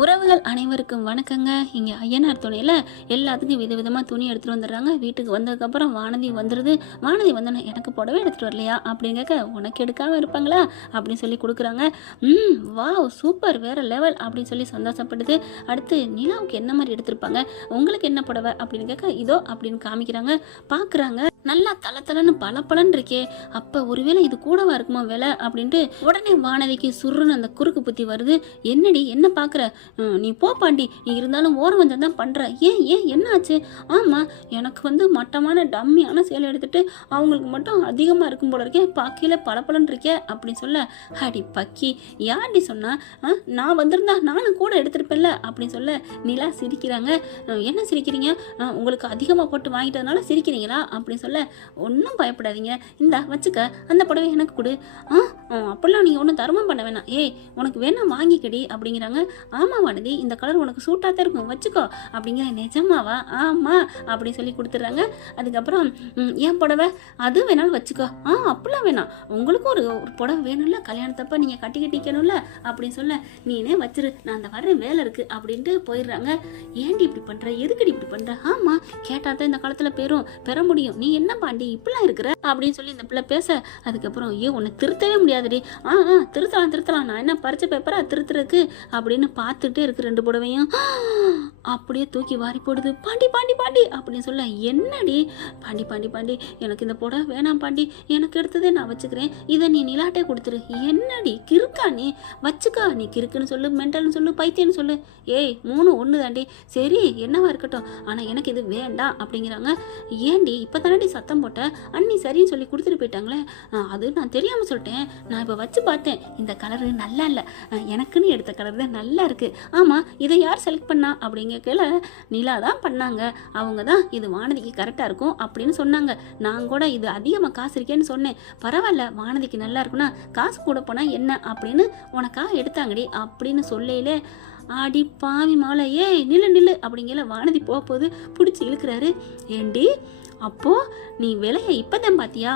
உறவுகள் அனைவருக்கும் வணக்கங்க. இங்கே ஐயனார் துணையில் எல்லாத்துக்கும் விதவிதமாக துணி எடுத்துகிட்டு வந்துடுறாங்க. வீட்டுக்கு வந்ததுக்கப்புறம் வானதி வந்துடுது. வானதி வந்தோன்னே எனக்கு புடவை எடுத்துகிட்டு வரலையா அப்படின்னு கேட்க, உனக்கு எடுக்காமல் இருப்பாங்களா அப்படின்னு சொல்லி கொடுக்குறாங்க. வாவ் சூப்பர், வேறு லெவல் அப்படின்னு சொல்லி சந்தோஷப்படுது. அடுத்து நிலாவுக்கு என்ன மாதிரி எடுத்திருப்பாங்க, உங்களுக்கு என்ன புடவை அப்படின்னு கேட்க, இதோ அப்படின்னு காமிக்கிறாங்க. பார்க்குறாங்க, நல்லா தளன்னு பளபளன்னு இருக்கே, அப்போ ஒருவேளை இது கூடவா இருக்குமா விலை அப்படின்ட்டு உடனே வானதிக்கு சுருன்னு அந்த குறுக்கு புத்தி வருது. என்னடி என்ன பார்க்குற, நீ போ பாண்டி, நீ இருந்தாலும் ஓரம் வந்தம் தான் பண்ணுற, ஏன் என்ன ஆச்சு? ஆமாம், எனக்கு மட்டமான டம்மியான சேலை எடுத்துட்டு அவங்களுக்கு மட்டும் அதிகமாக இருக்கும் போல இருக்கேன், பாக்கையில் பளபளன்னு இருக்கே அப்படின்னு சொல்ல, அடி பக்கி யார்டி சொன்னா, நான் வந்திருந்தா நானும் கூட எடுத்திருப்பேன்ல அப்படின்னு சொல்ல நிலா சிரிக்கிறாங்க. என்ன சிரிக்கிறீங்க, உங்களுக்கு அதிகமாக போட்டு வாங்கிட்டதுனால சிரிக்கிறீங்களா அப்படின்னு சொல்ல, ஒன்றும் பயப்படாதீங்க, இந்தா வச்சுக்க, அந்த புடவை எனக்கு கொடு. அப்படிலாம் நீங்கள் ஒன்றும் தர்மம் பண்ண வேணாம், ஏய் உனக்கு வேணா வாங்கிக்கடி அப்படிங்கிறாங்க. ஆமாம் வானதி, இந்த கலர் உனக்கு சூட்டாக தான் இருக்கும், வச்சுக்கோ அப்படிங்கிற. நிஜமாவா? ஆமாம் அப்படின்னு சொல்லி கொடுத்துட்றாங்க. அதுக்கப்புறம் ஏன் புடவை அது வேணாலும் வச்சுக்கோ. அப்படிலாம் வேணாம், உங்களுக்கும் ஒரு புடவை வேணும்ல, கல்யாணத்தப்ப நீங்கள் கட்டிக்கணும்ல அப்படின்னு சொல்ல, நீனே வச்சிரு, நான் அந்த வர்ற வேலை இருக்குது அப்படின்ட்டு போயிடுறாங்க. ஏன்டி இப்படி பண்ணுற, எதுக்கடி இப்படி பண்ணுற? ஆமாம், கேட்டால் தான் இந்த காலத்தில் பெற முடியும், நீ என்ன பாண்டி இப்படிலாம் இருக்கிற அப்படின்னு சொல்லி இந்த பிள்ளை பேச, அதுக்கப்புறம் உன்னை திருத்தவே முடியாதுடி. திருத்தலாம், நான் என்ன பறிச்ச பேப்பரா திருத்துறதுக்கு அப்படின்னு பார்த்துட்டே இருக்கு. ரெண்டு புடவையும் அப்படியே தூக்கி வாரி போடுது. பாண்டி அப்படின்னு சொல்ல, என்னடி பாண்டி எனக்கு இந்த புடவை வேணாம் பாண்டி, எனக்கு எடுத்ததே நான் வச்சுக்கிறேன், இதை நீ நிலாட்டே கொடுத்துரு. என்னடி கிறுக்கா நீ, வச்சுக்கா, நீ கிறுக்குன்னு சொல்லு, மென்டல்னு சொல்லு, பைத்தியன்னு சொல்லு, ஏய் மூணு ஒன்று தாண்டி, சரி என்னவா இருக்கட்டும், ஆனால் எனக்கு இது வேண்டாம் அப்படிங்கிறாங்க. ஏண்டி இப்போ தானடி சத்தம் போட்ட, அண்ணி சரின்னு சொல்லி கொடுத்துட்டு போயிட்டாங்களே, அது நான் தெரியாமல் சொல்லிட்டேன், நான் இப்போ வச்சு பார்த்தேன், இந்த கலரு நல்லா இல்லை, எனக்குன்னு எடுத்த கலர் தான் நல்லா இருக்குது. ஆமாம், இதை யார் செலக்ட் பண்ணா அப்படிங்கல, நிலா தான் பண்ணாங்க, அவங்க தான் இது வானதிக்கு கரெக்டாக இருக்கும் அப்படின்னு சொன்னாங்க. நான் கூட இது அதிகமாக காசு இருக்கேன்னு சொன்னேன், பரவாயில்ல வானதிக்கு நல்லா இருக்குன்னா காசு கூட போனால் என்ன அப்படின்னு உனக்கா எடுத்தாங்கடி அப்படின்னு சொல்லையிலே, ஆடி பாவி மாலை, ஏய் நில்லு அப்படிங்கல. வானதி போகும்போது பிடிச்சி இழுக்கிறாரு. ஏண்டி அப்போ நீ விலையை இப்போதான் பார்த்தியா?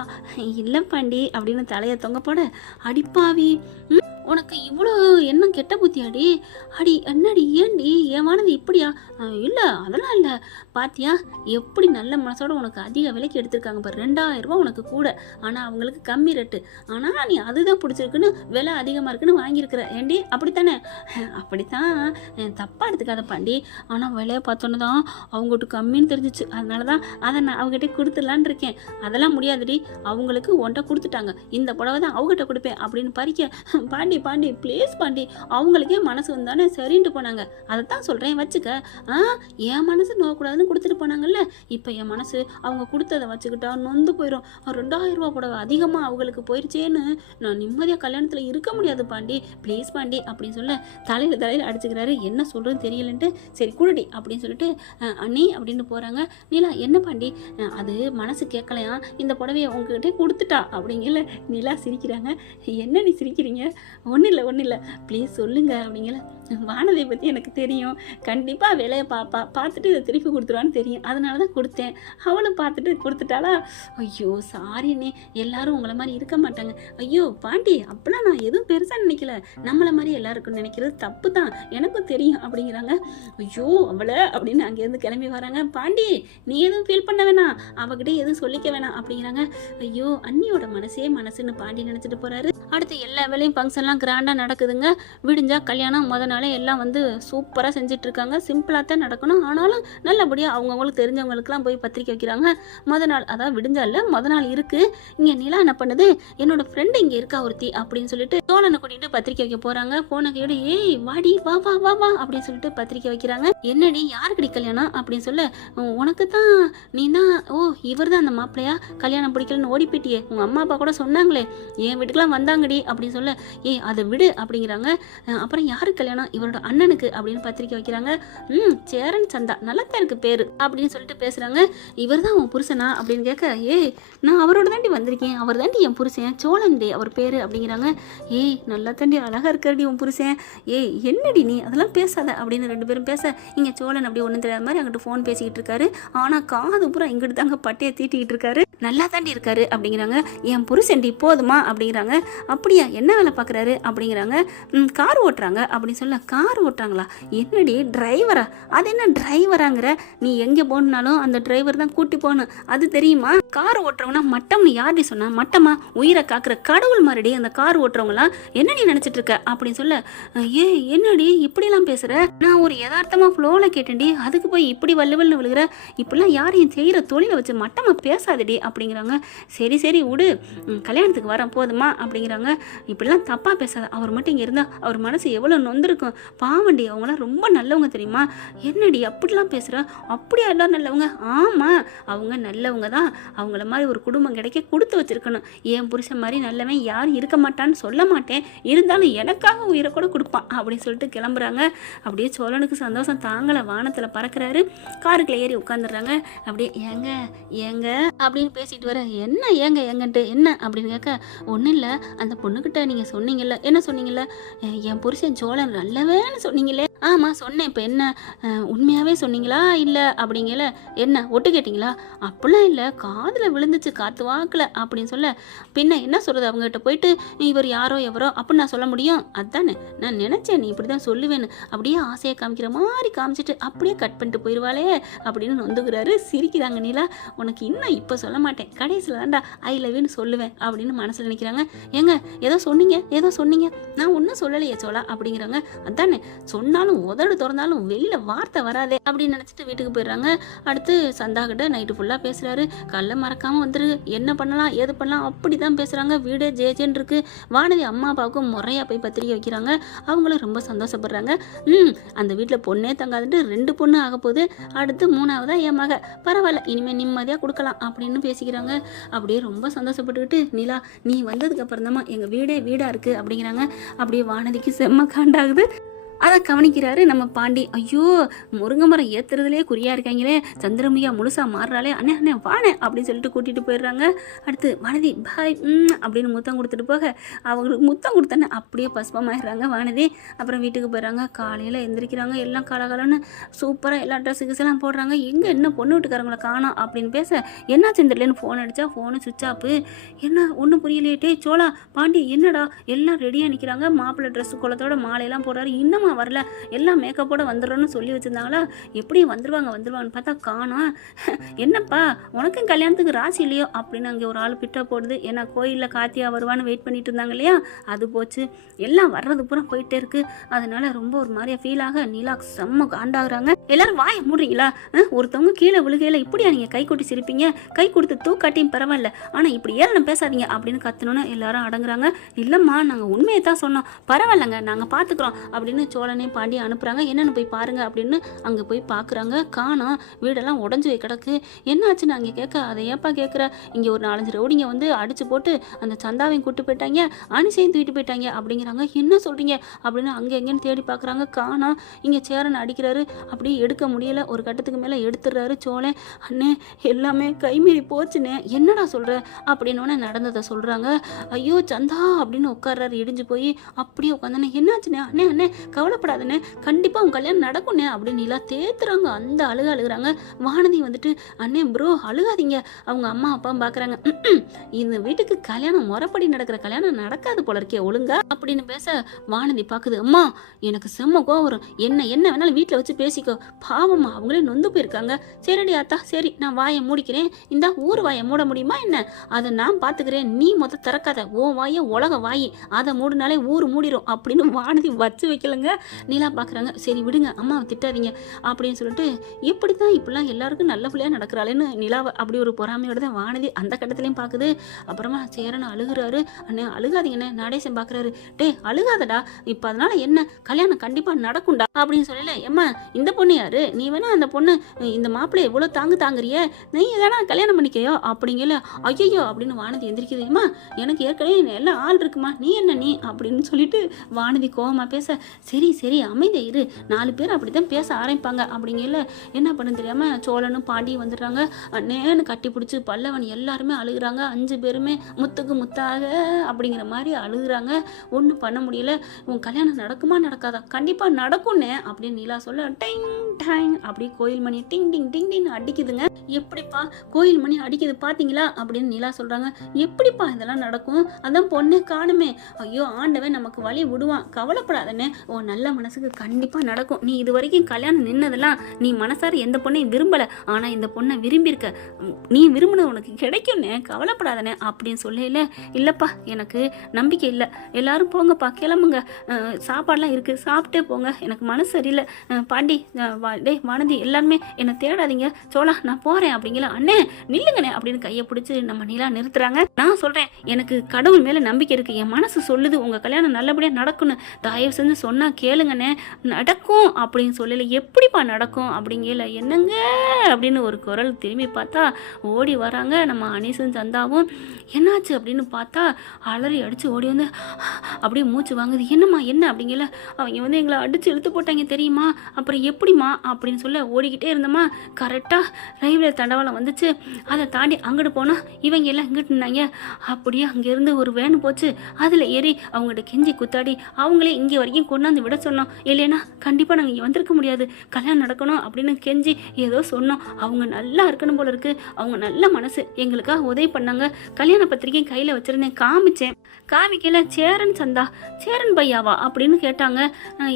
இல்லை பாண்டி அப்படின்னு தலையை தொங்க போட, அடிப்பாவி உனக்கு இவ்வளோ எண்ணம் கெட்ட புத்தியாடி, அடி என்னடி ஏண்டி ஏமானது இப்படியா? இல்லை அதெல்லாம் இல்லை, பாத்தியா எப்படி நல்ல மனசோட உனக்கு அதிக விலைக்கு எடுத்திருக்காங்க பாரு, 2000 ரூபா உனக்கு கூட, ஆனால் அவங்களுக்கு கம்மி ரேட்டு, ஆனால் நீ அதுதான் பிடிச்சிருக்குன்னு விலை அதிகமாக இருக்குன்னு வாங்கியிருக்கிற, ஏண்டி அப்படித்தானே? அப்படித்தான், தப்பாக எடுத்துக்காத பாண்டி, ஆனால் விலையை பார்த்தோன்னு தான் அவங்ககிட்ட கம்மின்னு தெரிஞ்சிச்சு, அதனால தான் அதை நான் அவங்ககிட்ட கொடுத்துடலான் இருக்கேன். அதெல்லாம் முடியாதுடி, அவங்களுக்கு ஒன்றை கொடுத்துட்டாங்க, இந்த புடவை தான் அவங்ககிட்ட கொடுப்பேன் அப்படின்னு பறிக்க. பாண்டி ப்ளீஸ் பாண்டி, அவங்களுக்கே மனசு வந்தானே சரின்ட்டு போனாங்க, அதைத்தான் சொல்கிறேன் வச்சுக்க. என் மனசு நோக்கூடாதுன்னு கொடுத்துட்டு போனாங்கல்ல, இப்போ என் மனசு அவங்க கொடுத்ததை வச்சுக்கிட்டா நொந்து போயிடும், 2000 ரூபா புடவை அதிகமாக அவங்களுக்கு போயிடுச்சேன்னு நான் நிம்மதியாக கல்யாணத்தில் இருக்க முடியாது பாண்டி, ப்ளீஸ் பாண்டி அப்படின்னு சொல்ல, தலையில் அடிச்சுக்கிறாரு. என்ன சொல்கிறதுன்னு தெரியலன்ட்டு, சரி குடுடி அப்படின்னு சொல்லிட்டு அண்ணி அப்படின்னு போகிறாங்க. நிலா என்ன பாண்டி, அது மனசு கேட்கலையா, இந்த புடவையை உங்ககிட்டே கொடுத்துட்டா அப்படிங்கல. நிலா சிரிக்கிறாங்க. என்ன நீ சிரிக்கிறீங்க? ஒன்றும் இல்லை ப்ளீஸ் சொல்லுங்க அப்படிங்கல. வானதியை பற்றி எனக்கு தெரியும், கண்டிப்பாக வேலையை பார்த்துட்டு இதை திருப்பி கொடுத்துருவான்னு தெரியும், அதனால தான் கொடுத்தேன், அவளும் பார்த்துட்டு கொடுத்துட்டாளா? ஐயோ சாரிண்ணே, எல்லாரும் உங்களை மாதிரி இருக்க மாட்டாங்க. ஐயோ பாண்டி, அப்பெல்லாம் நான் எதுவும் பெருசாக நினைக்கல, நம்மளை மாதிரி எல்லாருக்கும் நினைக்கிறது தப்பு தான், எனக்கும் தெரியும் அப்படிங்கிறாங்க. ஐயோ அவளை அப்படின்னு அங்கேருந்து கிளம்பி வராங்க. பாண்டி நீ எதுவும் ஃபீல் பண்ண வேணாம், அவகிட்ட எதுவும் சொல்லிக்க வேணாம் அப்படிங்கிறாங்க. ஐயோ அண்ணியோட மனசுன்னு பாண்டி நினச்சிட்டு போகிறாரு. அடுத்து எல்லா வேலையும் ஃபங்க்ஷன்லாம் கிராண்டாக நடக்குதுங்க. விடிஞ்சா கல்யாணம் முத நாளே எல்லாம் சூப்பராக செஞ்சிட்ருக்காங்க. சிம்பிளாக தான் நடக்கணும், ஆனாலும் நல்லபடியாக அவங்கவுங்களுக்கு தெரிஞ்சவங்களுக்குலாம் போய் பத்திரிக்கை வைக்கிறாங்க. முத நாள், அதாவது விடிஞ்சா இல்லை முத நாள் இருக்குது. இங்கே நிலா என்ன பண்ணுது, என்னோட ஃப்ரெண்டு இங்கே இருக்கா ஒருத்தி அப்படின்னு சொல்லிட்டு சோழனை கூட்டிகிட்டு பத்திரிக்கை வைக்க போகிறாங்க. போன கையோட, ஏய் வாடி வா அப்படின்னு சொல்லிட்டு பத்திரிக்கை வைக்கிறாங்க. என்னடி யாருக்கடி கல்யாணம் அப்படின்னு சொல்ல, உனக்கு தான், நீ தான், ஓ இவர் தான் அந்த மாப்பிள்ளையா, கல்யாணம் பிடிக்கலன்னு ஓடி போயிட்டியே, உங்கள் அம்மா அப்பா கூட சொன்னாங்களே, என் வீட்டுக்கெலாம் வந்தாங்கடி அப்படின்னு சொல்ல, ஏய் அதை விடு அப்படிங்கிறாங்க. அப்புறம் யாருக்கு கல்யாணம், இவரோட அண்ணனுக்கு அப்படின்னு பத்திரிக்கை வைக்கிறாங்க. சேரன் சந்தா, நல்லத்தான் எனக்கு பேரு அப்படின்னு சொல்லிட்டு பேசுறாங்க. இவர் தான் உன் புருஷனா அப்படின்னு கேட்க, ஏய் நான் அவரோட தாண்டி வந்திருக்கேன், அவர் தாண்டி என் புருஷன், சோழன் டே அவர் பேரு அப்படிங்கிறாங்க. ஏய் நல்லா தாண்டி அழகா இருக்காடி உன் புருஷன், ஏய் என்னடி நீ அதெல்லாம் பேசாத அப்படின்னு ரெண்டு பேரும் பேச, இங்க சோழன் அப்படி ஒன்றும் தெரியாத மாதிரி அங்கிட்டு ஃபோன் பேசிக்கிட்டு இருக்காரு. ஆனா காது பூரா இங்கிட்டு தாங்க பட்டையை தீட்டிக்கிட்டு இருக்காரு. நல்லா தாண்டி இருக்காரு அப்படிங்கிறாங்க. என் புருஷன்டி போதுமா அப்படிங்கிறாங்க. அப்படியா என்ன வேலை பார்க்குறாரு அப்படிங்கிறாங்க. கார் ஓட்டுறாங்க அப்படின்னு சொல்ல, கார் ஓட்டுறாங்களா? என்னடி டிரைவரா? அது என்ன டிரைவராங்கிற? நீ எங்கே போகணுன்னாலும் அந்த டிரைவர் தான் கூட்டி போகணும், அது தெரியுமா? கார் ஓட்டுறவங்கன்னா மட்டம்னு யார்டி சொன்னா? மட்டமா? உயிரை காக்குற கடவுள் மாதிரிடி அந்த கார் ஓட்டுறவங்களாம். என்ன நீ நினச்சிட்டு இருக்க அப்படின்னு சொல்ல, என்னடி இப்படிலாம் பேசுகிற? நான் ஒரு யதார்த்தமாக ஃப்ளோவில் கேட்டேன்டி, அதுக்கு போய் இப்படி வல்லுவல்னு விழுகிற? இப்படிலாம் யாரையும் செய்கிற தொழிலை வச்சு மட்டமாக பேசாதடி அப்படிங்கிறாங்க. சரி சரி விடு, கல்யாணத்துக்கு வரேன் போதுமா அப்படிங்கிறாங்க. இப்படிலாம் தப்பாக பேசாத, அவர் மட்டும் இங்கே இருந்தால் அவர் மனசு எவ்வளோ நொந்திருக்கும். பாவண்டி, அவங்களாம் ரொம்ப நல்லவங்க தெரியுமா? என்னடி அப்படிலாம் பேசுகிற? அப்படியா எல்லாம் நல்லவங்க? ஆமாம், அவங்க நல்லவங்க தான். அவங்கள மாதிரி ஒரு குடும்பம் கிடைக்க கொடுத்து வச்சிருக்கணும். என் புருஷன் மாதிரி நல்லவன் யாரும் இருக்க மாட்டான்னு சொல்ல மாட்டேன், இருந்தாலும் எனக்காக உயிரை கூட கொடுப்பான் அப்படின்னு சொல்லிட்டு கிளம்புறாங்க. அப்படியே சோழனுக்கு சந்தோஷம் தாங்கலை, வானத்தில் பறக்கிறாரு. காருக்குள்ள ஏறி உட்காந்துடுறாங்க. அப்படியே ஏங்க ஏங்க அப்படின்னு பேசிட்டு வர, என்ன ஏங்க ஏங்கன்ட்டு என்ன அப்படின்னு கேட்க, ஒன்றும் இல்லை, அந்த பொண்ணுக்கிட்ட நீங்கள் சொன்னீங்கல்ல, என்ன சொன்னீங்கல்ல, என் புருஷன் சோழன் நல்லவேன்னு சொன்னீங்களே. ஆமாம் சொன்னேன், இப்போ என்ன உண்மையாகவே சொன்னீங்களா இல்லை அப்படிங்கல, என்ன ஒட்டு கேட்டிங்களா? அப்படிலாம் இல்லை, காதில் விழுந்துச்சு காற்று வாக்கில் அப்படின்னு சொல்ல, பின்ன என்ன சொல்கிறது, அவங்ககிட்ட போயிட்டு இவர் யாரோ எவரோ அப்படின்னு நான் சொல்ல முடியும்? அதானே நான் நினச்சேன், நீ இப்படி தான் சொல்லுவேன்னு. அப்படியே ஆசையை காமிக்கிற மாதிரி காமிச்சிட்டு அப்படியே கட் பண்ணிட்டு போயிடுவாளே அப்படின்னு நொந்துக்கிறாரு. சிரிக்கிறாங்க நீலா. உனக்கு இன்னும் இப்போ சொல்ல மாட்டேன், கடைசியில் தான்டா ஐ லவ் யூன்னு சொல்லுவேன் அப்படின்னு மனசில் நினைக்கிறாங்க. ஏங்க ஏதோ சொன்னீங்க, நான் ஒன்றும் சொல்லலையே சோழா அப்படிங்கிறாங்க. அதானே சொன்னாலும் உதடு திறந்தாலும் வெளியில வார்த்தை வராதே அப்படின்னு நினைச்சிட்டு வீட்டுக்கு போயிடுறாங்க. அடுத்து சந்தா கிட்ட நைட்டு ஃபுல்லாக பேசுறாரு. கல்ல மறக்காம வந்துரு, என்ன பண்ணலாம் ஏது பண்ணலாம் அப்படிதான் பேசுறாங்க. வீடு ஜேஜேன்னு இருக்கு. வானதி அம்மா அப்பாவுக்கும் முறையா போய் பத்திரிக்கை வைக்கிறாங்க. அவங்களும் ரொம்ப சந்தோஷப்படுறாங்க. அந்த வீட்டில் பொண்ணே தங்காதுட்டு 2 பொண்ணு ஆக போகுது. அடுத்து 3ஆவதா என் மக, பரவாயில்ல இனிமேல் நிம்மதியாக கொடுக்கலாம் அப்படின்னு பேசிக்கிறாங்க. அப்படியே ரொம்ப சந்தோஷப்பட்டுக்கிட்டு, நிலா நீ வந்ததுக்கு அப்புறம் தான் எங்கள் வீடாக இருக்குது அப்படிங்கிறாங்க. அப்படியே வானதிக்கு செம்ம காண்டாகுது. அதை கவனிக்கிறாரு நம்ம பாண்டி. ஐயோ, முருங்கை மரம் ஏற்றுறதுலே குறியா இருக்காங்களே, சந்திரமுகியா முழுசா மாறுறாளே, அண்ணே அண்ணே வானே அப்படின்னு சொல்லிட்டு கூட்டிகிட்டு போயிடுறாங்க. அடுத்து வானதி பாய் அப்படின்னு முத்தம் கொடுத்துட்டு போக, அவங்களுக்கு முத்தம் கொடுத்தோன்னே அப்படியே பஸ்பமாயிடுறாங்க வானதி. அப்புறம் வீட்டுக்கு போயிடுறாங்க. காலையில் எந்திரிக்கிறாங்க. எல்லாம் காலகாலன்னு சூப்பராக எல்லா ட்ரெஸ்ஸுக்கு எல்லாம் போடுறாங்க. எங்கே என்ன பொண்ணு வீட்டுக்காரங்களை காணோம் அப்படின்னு பேச, என்ன செஞ்சிடலன்னு ஃபோன் அடித்தா ஃபோனு சுவிட்ச் ஆஃபு. என்ன ஒன்றும் புரியலையே சோழா பாண்டி, என்னடா எல்லாம் ரெடியாக நிற்கிறாங்க, மாப்பிள்ளை ட்ரெஸ்ஸு குளத்தோட மாலையெல்லாம் போடுறாரு, இன்னும் வரல, எல்லாம் மேக்கப்போட வந்துடுறோன்னு சொல்லி வச்சிருந்தாங்களா, எப்படி வந்துருவாங்கன்னு பார்த்தா காணோம். என்னப்பா உனக்கும் கல்யாணத்துக்கு ராசி இல்லையோ அப்படின்னு அங்கே ஒரு ஆள் பிட்ட போடுது. ஏன்னா கோயிலில் கார்த்தியா வருவான்னு வெயிட் பண்ணிட்டு இருந்தாங்க இல்லையா, அது போச்சு. எல்லாம் வர்றது பூரா போயிட்டே இருக்கு. அதனால ரொம்ப ஒரு மாதிரியா ஃபீல் ஆக நீலா செம்ம காண்டாகிறாங்க. எல்லாரும் வாய மூடுறீங்களா? ஒருத்தவங்க கீழே விழுகையில இப்படியா நீங்க கை கொட்டி சிரிப்பீங்க? கை கொடுத்து தூக்காட்டியும் பரவாயில்ல, ஆனா இப்படி ஏறணும் பேசாதீங்க அப்படின்னு கத்தணும்னு எல்லாரும் அடங்குறாங்க. இல்லம்மா நாங்க உண்மையை தான் சொன்னோம், பரவாயில்லங்க நாங்க பாத்துக்கிறோம் அப்படின்னு சோழனே பாண்டி அனுப்புறாங்க. என்னன்னு போய் பாருங்க அப்படின்னு அங்க போய் பாக்குறாங்க. காணோம், வீடெல்லாம் உடஞ்சு கிடக்கு. என்னாச்சுன்னு அங்கே கேட்க, அதை ஏப்பா கேட்குற, இங்கே ஒரு 4-5 ரவுடிங்க வந்து அடிச்சு போட்டு அந்த சந்தாவையும் கூட்டு போயிட்டாங்க, அனிசையும் தூக்கிட்டு போயிட்டாங்க அப்படிங்கிறாங்க. என்ன சொல்றீங்க அப்படின்னு அங்கே எங்கேன்னு தேடி பார்க்குறாங்க. காணோம். இங்கே சேரன் அடிக்கிறாரு, அப்படியே எடுக்க முடியல. ஒரு கட்டத்துக்கு மேலே எடுத்துடுறாரு சோழன். அண்ணே எல்லாமே கைமீறி போச்சுண்ணே, என்னடா சொல்ற அப்படின்னு நடந்ததை சொல்றாங்க. ஐயோ சந்தா அப்படின்னு உட்கார்றாரு இடிஞ்சு போய். அப்படியே உட்காந்தானே, என்னாச்சுண்ணே? அண்ணே அண்ணே கவலைப்படாதுண்ணே, கண்டிப்பா உங்க கல்யாணம் நடக்கும்ண்ணே அப்படின்னு நிலா தேத்துறாங்க. அந்த அழுகுறாங்க. வானதி வந்துட்டு, அண்ணே ப்ரோ அழுகாதீங்க, அவங்க அம்மா அப்பா பாக்குறாங்க, இந்த வீட்டுக்கு கல்யாணம் முறைப்படி நடக்கிற கல்யாணம் நடக்காது போல இருக்கே ஒழுங்கா அப்படின்னு பேச, வானதி பாக்குது. அம்மா எனக்கு செம்ம கோவம் வரும், என்ன வேணாலும் வீட்டுல வச்சு பேசிக்கோ, பாவம்மா அவங்களே நொந்து போயிருக்காங்க. சரிடி ஆத்தா, சரி நான் வாயை மூடிக்கிறேன், இந்த ஊர் வாயை மூட முடியுமா என்ன, அதை நான் பாத்துக்கிறேன், நீ மொத்த திறக்காத, ஓ வாய உலக வாயி, அதை மூடினாலே ஊர் மூடிடும் அப்படின்னு வானதி வச்சு வைக்கலங்க. நிலா பாக்குறாங்க. சரி விடுங்க, அம்மாவை திட்டாதீங்க அப்படின்னு சொல்லிட்டு, இப்படித்தான் இப்படிலாம் எல்லாருக்கும் நல்ல பிள்ளையா நடக்கிறாளேன்னு நிலாவை அப்படி ஒரு பொறாமையோட தான் வானதி அந்த கட்டத்திலையும் பாக்குது. அப்புறமா சேரன் அழுகுறாரு. அண்ணே அழுகாதீங்கண்ணே, நடேசன் பாக்குறாரு. டே அழுகாதடா, இப்ப அதனால என்ன, கல்யாணம் கண்டிப்பா நடக்கும்டா அப்படின்னு சொல்லல. ஏம்மா இந்த பொண்ணு யாரு, நீ வேணா அந்த பொண்ணு இந்த மாப்பிள்ளை எவ்வளவு தாங்குறிய, நீ தானே கல்யாணம் பண்ணிக்கையோ அப்படிங்கல. ஐயோ அப்படின்னு வானதி எந்திரிக்குது. ஏமா எனக்கு ஏற்கனவே எல்லாம் ஆள் இருக்குமா, நீ என்ன நீ அப்படின்னு சொல்லிட்டு வானதி கோவமா பேச, சரி அமைதியா இரு, 4 பேர் அப்படித்தான் பேச ஆரம்பிப்பாங்க அப்படிங்கல. என்ன பண்ண தெரியாம சோழனும் பாண்டியும் வந்துடுறாங்க. அண்ணேன்னு கட்டி பிடிச்சி பல்லவன் எல்லாருமே அழுகுறாங்க. 5 பேருமே முத்துக்கு முத்தாக அப்படிங்கிற மாதிரி அழுகுறாங்க. ஒன்றும் பண்ண முடியல. உன் கல்யாணம் நடக்குமா நடக்காதா, கண்டிப்பா நடக்கும்னே அப்படின்னு நிலா சொல்ல, டைங் டைங் அப்படி கோயில் மணி டிங் டிங் டிங் டிங் அடிக்குதுங்க. எப்படிப்பா கோயில் மணி அடிக்குது பாத்தீங்களா அப்படின்னு நிலா சொல்றாங்க. எப்படிப்பா இதெல்லாம் நடக்கும், அதான் பொண்ணு காணுமே, ஐயோ ஆண்டவன் நமக்கு வழி விடுவான், கவலைப்படாதன்னு, உன் நல்ல மனசுக்கு கண்டிப்பாக நடக்கும். நீ இது வரைக்கும் கல்யாணம் நின்னதெல்லாம் நீ மனசார எந்த பொண்ணையும் விரும்பலை, ஆனால் இந்த பொண்ணை விரும்பியிருக்க, நீ விரும்பினது உனக்கு கிடைக்கும்னே, கவலைப்படாதனே அப்படின்னு சொல்லல. இல்லைப்பா எனக்கு நம்பிக்கை இல்லை, எல்லாரும் போங்கப்பா கிளம்புங்க, சாப்பாடெலாம் இருக்குது சாப்பிட்டே போங்க, எனக்கு மனசு சரியில்லை, பாண்டி டேய் வானதி எல்லாருமே என்னை தேடாதீங்க, சோழா நான் போகிறேன் அப்படிங்கிற. அண்ணே நில்லுங்கண்ணே அப்படின்னு கையை பிடிச்சி நம்ம நிலா நிறுத்துறாங்க. நான் சொல்கிறேன் எனக்கு கடவுள் மேலே நம்பிக்கை இருக்குது, என் மனசு சொல்லுது உங்கள் கல்யாணம் நல்லபடியாக நடக்கும்னு, தயவு செஞ்சு சொன்னால் கேளுங்கண்ணே நடக்கும் அப்படின்னு சொல்லலை. எப்படிப்பா நடக்கும் அப்படிங்கல. என்னங்க அப்படின்னு ஒரு குரல் திரும்பி பார்த்தா ஓடி வராங்க நம்ம அனீஸும் சந்தாவும். என்னாச்சு அப்படின்னு பார்த்தா அலறி அடித்து ஓடி வந்து அப்படியே மூச்சு வாங்குது. என்னம்மா என்ன அப்படிங்கல. அவங்க வந்து எங்களை அடித்து இழுத்து போட்டாங்க தெரியுமா, அப்புறம் எப்படிம்மா அப்படின்னு சொல்ல ஓடிக்கிட்டே இருந்தோமா. கரெக்டாக ரயில்வே தண்டவாளம் வந்துச்சு, அதை தாண்டி அங்கிட்டு போனால் இவங்க எல்லாம் இங்கிட்டு இருந்தாங்க. அப்படியே அங்கேருந்து ஒரு வேன் போச்சு, அதில் ஏறி அவங்ககிட்ட கெஞ்சி குத்தாடி அவங்களே இங்கே வரைக்கும் கொண்டாந்து விட சொன்னோம். இல்லைன்னா கண்டிப்பாக நாங்கள் இங்கே வந்திருக்க முடியாது, கல்யாணம் நடக்கணும் அப்படின்னு கெஞ்சி ஏதோ சொன்னோம். அவங்க நல்லா இருக்கணும் போல இருக்கு, அவங்க நல்ல மனசு, எங்களுக்காக உதவி பண்ணாங்க. கல்யாண பத்திரிக்கை கையில் வச்சுருந்தேன், காமிக்கல. சேரன் சந்தா, சேரன் பையாவா அப்படின்னு கேட்டாங்க.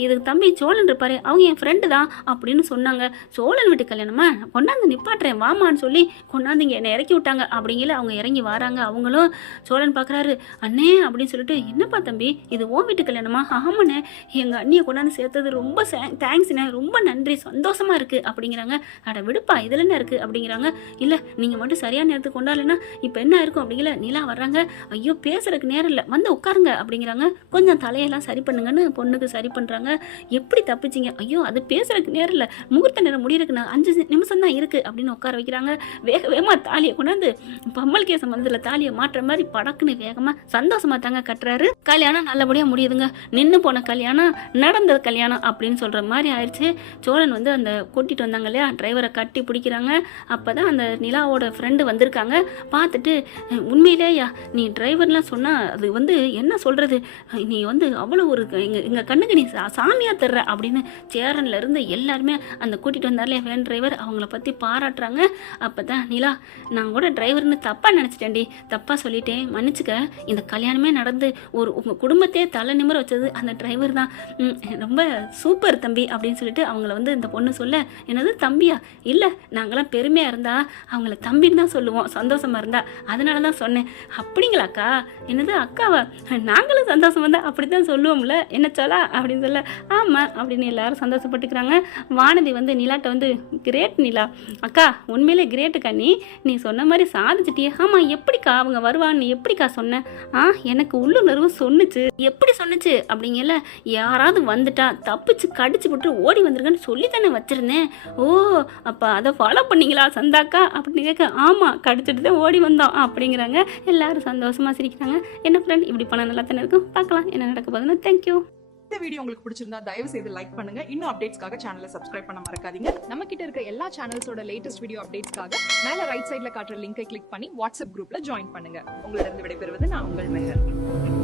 இதுக்கு தம்பி சோழன் இருப்பாரு, அவங்க என் ஃப்ரெண்டு தான் அப்படின்னு சொன்னாங்க. சோழன் வீட்டு கல்யாணமா, கொண்டாந்து நிப்பாட்டுறேன் வாமான்னு சொல்லி கொண்டாந்து இங்கே என்னை இறக்கி விட்டாங்க அப்படிங்கல. அவங்க இறங்கி வராங்க. அவங்களும் சோழன் பார்க்குறாரு. அண்ணே அப்படின்னு சொல்லிட்டு, என்னப்பா தம்பி இது ஓ வீட்டு கல்யாணமா? ஆமாண்ணே, எங்கள் அண்ணியை கொண்டாந்து சேர்த்தது ரொம்ப தேங்க்ஸ்ண்ணே, ரொம்ப நன்றி, சந்தோஷமா இருக்கு அப்படிங்கிறாங்க. அட விடுப்பா இதில் என்ன இருக்கு அப்படிங்கிறாங்க. இல்லை நீங்கள் மட்டும் சரியான நேரத்துக்கு கொண்டாடலைன்னா இப்போ என்ன இருக்கும் அப்படிங்கிற. நிலா வர்றாங்க. ஐயோ பேசுறதுக்கு நேரம் இல்லை, வந்து உட்காருங்க அப்படிங்கிறாங்க. கொஞ்சம் தலையெல்லாம் சரி பண்ணுங்கன்னு பொண்ணுக்கு சரி பண்ணுறாங்க. எப்படி தப்பிச்சிங்க? ஐயோ அது பேசுறதுக்கு நேரம் இல்லை, முகூர்த்த நேரம் முடியறதுக்கு நான் 5 நிமிஷம் தான் இருக்குது அப்படின்னு உட்கார வைக்கிறாங்க. வேகமாக தாலியை கொண்டாந்து பம்மல் கேசம் வந்ததில் தாலியை மாட்டுற மாதிரி படக்குன்னு வேகமாக சந்தோஷமா தாங்க கட்டுறாரு. கல்யாணம் நல்லபடியாக முடியுதுங்க. நின்று போன கல்யாணம் நடந்த கல்யாணம் அப்படின்னு சொல்கிற மாதிரி ஆயிடுச்சு. சோழன் வந்து அந்த கூட்டிகிட்டு வந்தாங்க இல்லையா, டிரைவரை கட்டி பிடிக்கிறாங்க. அப்போ தான் அந்த நிலாவோட ஃப்ரெண்டு வந்திருக்காங்க. பார்த்துட்டு உண்மையிலேயா நீ டிரைவர்லாம் சொன்னால் அது வந்து என்ன சொல்கிறது, நீ வந்து அவ்வளோ ஒரு எங்கள் கண்ணுக்கு நீ சாமியாக தர்ற அப்படின்னு சேரன்லேருந்து எல்லாருமே அந்த கூட்டிகிட்டு வந்தார்லையா வேன் டிரைவர் அவங்கள பற்றி பாராட்டுறாங்க. அப்போ தான் நிலா, நான் கூட டிரைவர்னு தப்பாக நினச்சிட்டேன்டி, தப்பாக சொல்லிட்டேன் மன்னிச்சுக்க, இந்த கல்யாணமே நடந்து உங்கள் குடும்பத்தையே தலை நிமிர வச்சது அந்த டிரைவர் தான், ரொம்ப சூப்பர் தம்பி அப்படின்னு சொல்லிட்டு அவங்கள வந்து இந்த பொண்ணு சொல்ல, என்னது தம்பியா? இல்லை நாங்களாம் பெருமையாக இருந்தா அவங்கள தம்பின்னு தான் சொல்லுவோம், சந்தோஷமா இருந்தா, அதனால தான் சொன்னேன். அப்படிங்களாக்கா? என்னது அக்காவா? நாங்களும் சந்தோஷமா இருந்தா அப்படி தான் சொல்லுவோம்ல, என்ன சொல்லா அப்படின்னு சொல்ல, ஆமாம் அப்படின்னு எல்லாரும் சந்தோஷப்பட்டுக்கிறாங்க. வானதி வந்து நிலாட்ட வந்து, கிரேட் நிலா, அக்கா உண்மையிலே கிரேட்டுக்கா, நீ சொன்ன மாதிரி சாதிச்சிட்டியே. ஆமாம் எப்படிக்கா அவங்க வருவான்னு எப்படிக்கா சொன்னேன்? எனக்கு உள்ளுணர்வு சொன்னுச்சு. எப்படி சொன்னுச்சு அப்படிங்கல, யாராவது வந்துட்டா தப்பிச்சு கடிச்சு விட்டு ஓடி வந்துருங்கன்னு சொல்லி தானே வச்சிருந்தேன். ஓ அப்போ அதை ஃபாலோ பண்ணீங்களா சந்தாக்கா அப்படின்னு கேட்க, ஆமாம் கடிச்சிட்டு தான் ஓடி வந்தோம் அப்படிங்கிறாங்க. எல்லாரும் சந்தோஷமாக சிரிக்கிறாங்க. என்ன ஃப்ரெண்ட் இப்படி பண்ண நல்லா தானே இருக்கும், பார்க்கலாம் என்ன நடக்க போகுதுன்னு. தேங்க்யூ. இந்த வீடியோ உங்களுக்கு பிடிச்சிருந்தா தயவு செய்து லைக் பண்ணுங்க. இன்னும் அப்டேட்ஸ்க்காக சேனலை சப்ஸ்கிரைப் பண்ண மறக்காதீங்க. நம்ம கிட்ட இருக்க எல்லா சேனல்ஸோட லேட்டஸ்ட் வீடியோ அப்டேட்ஸ்க்காக மேல ரைட் சைடுல காட்டுற லிங்கை கிளிக் பண்ணி வாட்ஸ்அப் குரூப்ல ஜாயின் பண்ணுங்க. உங்களிடம் விடைபெறுவது நான் உங்கள் மெஹர்.